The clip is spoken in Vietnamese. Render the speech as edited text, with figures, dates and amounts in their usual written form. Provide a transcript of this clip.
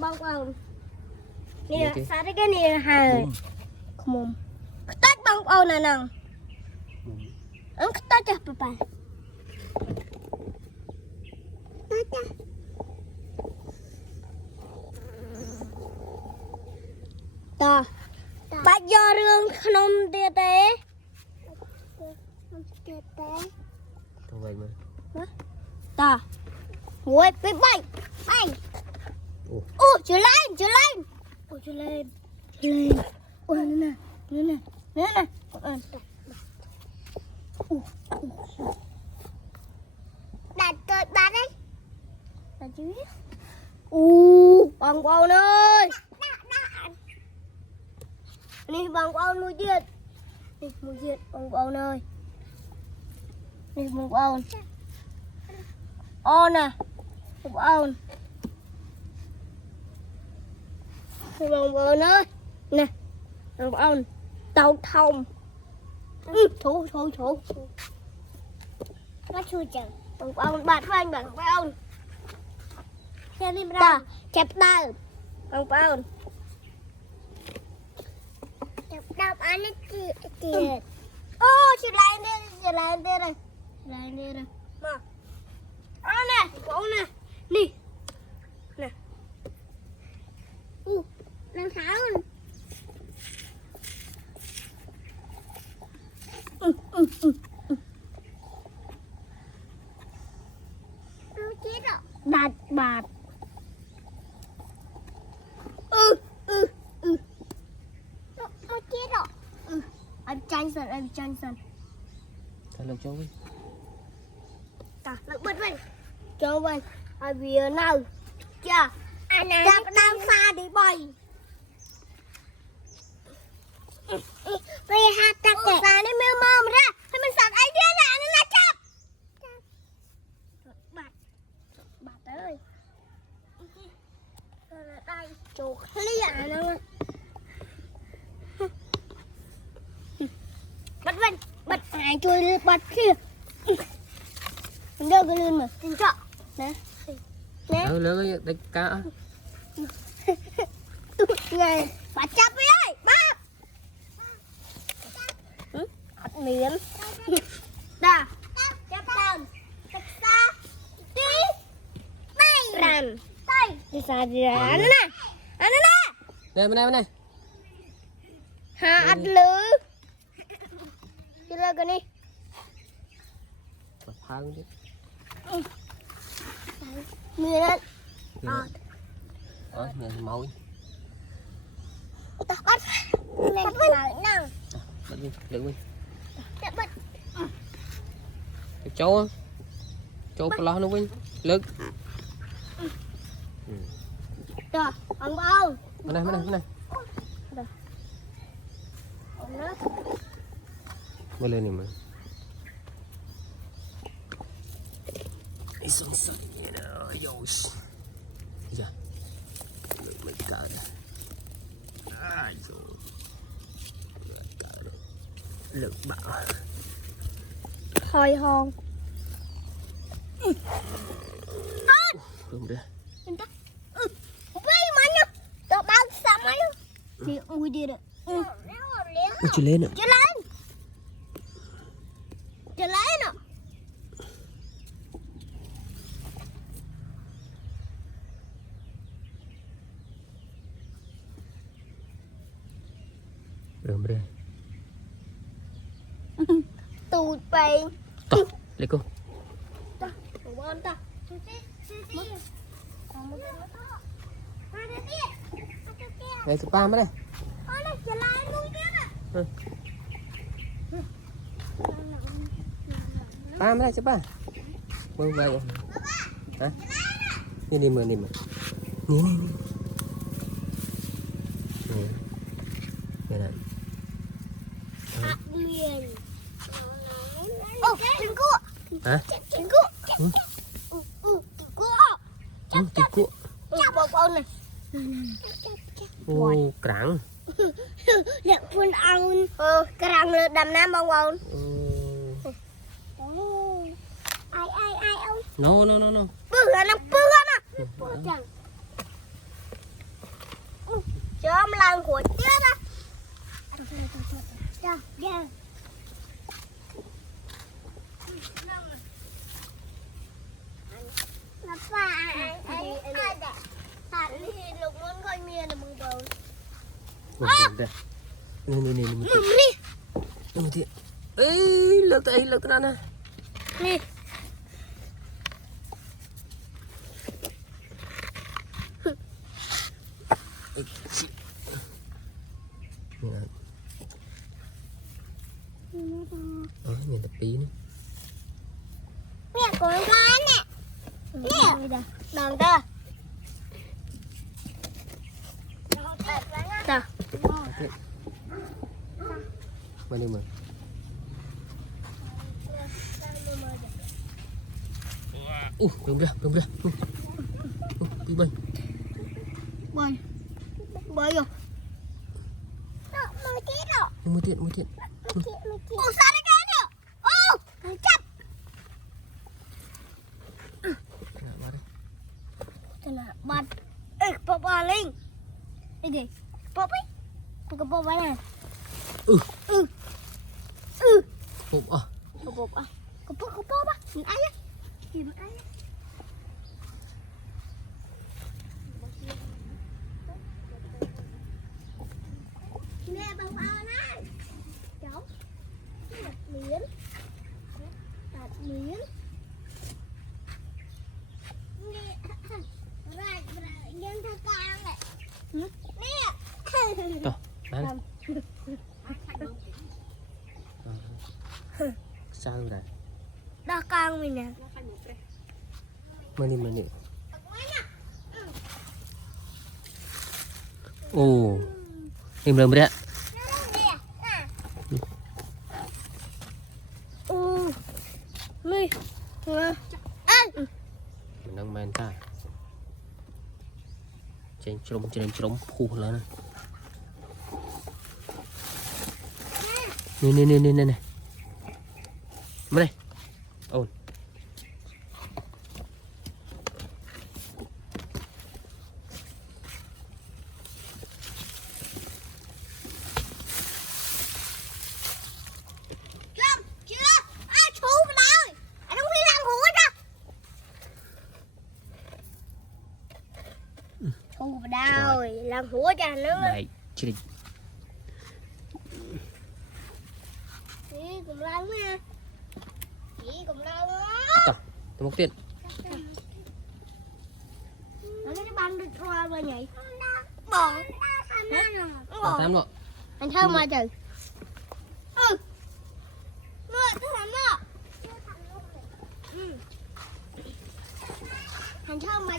bông bông nè sao đấy cái nè hà mồm tách bông bông này nè tách cho bà ta bắt do rương không tiệt tế không vậy mà ta ngồi bay bay bay ô trở lên ô trở lên ô nè đặt cơi ba đấy đặt chứ bằng bầu ơi đi bằng bầu nuôi diệt đi nuôi diệt bằng bầu ơi đi bằng bầu ô nè bằng bầu đi bằng bầu ơi nè bằng bầu tàu thông thủ nó chui chẳng bằng bầu bạt với anh bằng bầu xem đi ra chẹp đau bằng bầu đọc anh chị ô chị lại đây mà ô nè bố nè đi nè làm sao đặt bạt chết rồi anh tranh sân thằng lộc cho đi ta lộc bật vậy cho vậy ai bìa nào chưa anh đang xa đi bay bây giờ hạt tắc kẹt xa đi mưa mơ ra thì mình sạc ai đi nè nó là chắp bạt ơi đây chỗ liền nữa bật ai chui bật kia đưa cái lên mà tin chọ nè lớn cái cá này bắt chấp đi ơi bắt hạt miếng đà chấp tầm chấp xa đi tay rằn tay đi xa đi ra anh nè đây bên này hạt lử đi lên cái này phang chứ mưa lên mưa màu ta bắt lên lại nào bật đi đừng đi bật châu cái lo nó vinh lực rồi ông bao bên này mới lên này mà xuống rồi giờ mình cả lực bạo hồi hồn không được vây mà nhá tao bao sao mà đi ui đi được chưa lên nữa trở lại nè rồi tụt bay lấy cô đây spa mới đây ba mới đây spa mưa vậy hả đi mưa nè này ô trứng cua hả trứng cua trứng cua chào bông này ô cẳng đẹp phun ăn cẳng đầm nam bông ai ông no bữa nó chẳng chớm lan của chết á. Cho, yeah. Lục muốn coi miên là mừng bầu. Ini. Lihat nana. Nè. Nhìn tepi nih. Nè, con gái nè. Nè, đằng ta. Ta. Mana mana? Belum dah. Pergi bay. Bay rồi. Mười tiết rồi. Một tiện. Ủa sao đây cái nữa? Ô, chặt. Thế nào, bật. Ê, bò bò lên. Ê gì? Bò ấy. Cái bò bò này. Bộp à? Bò à? Cái bò bò. Nhìn ai á? Nhìn ai á? Nè bò bò này. Cháu. Đặt miếng. Dân thơ con này. Nè. Tuh, mana? Sao rồi? Đó con mình nè. Mani. Oh, ini belum berat. Mi. Mình đang main ta. Chén chrom phu lên này. Nè. Mà đây. Ôn. Thu vào đâu rồi, làm húa cho nó. Này, chị Chị cùng lâu nha. Chị cùng lâu á. Tao một tiền. Nó cái băng đi qua bên nhỉ? Bò. Tao tham rồi. Anh thơm mà trừ. Nó thơm đó. Anh thơm mà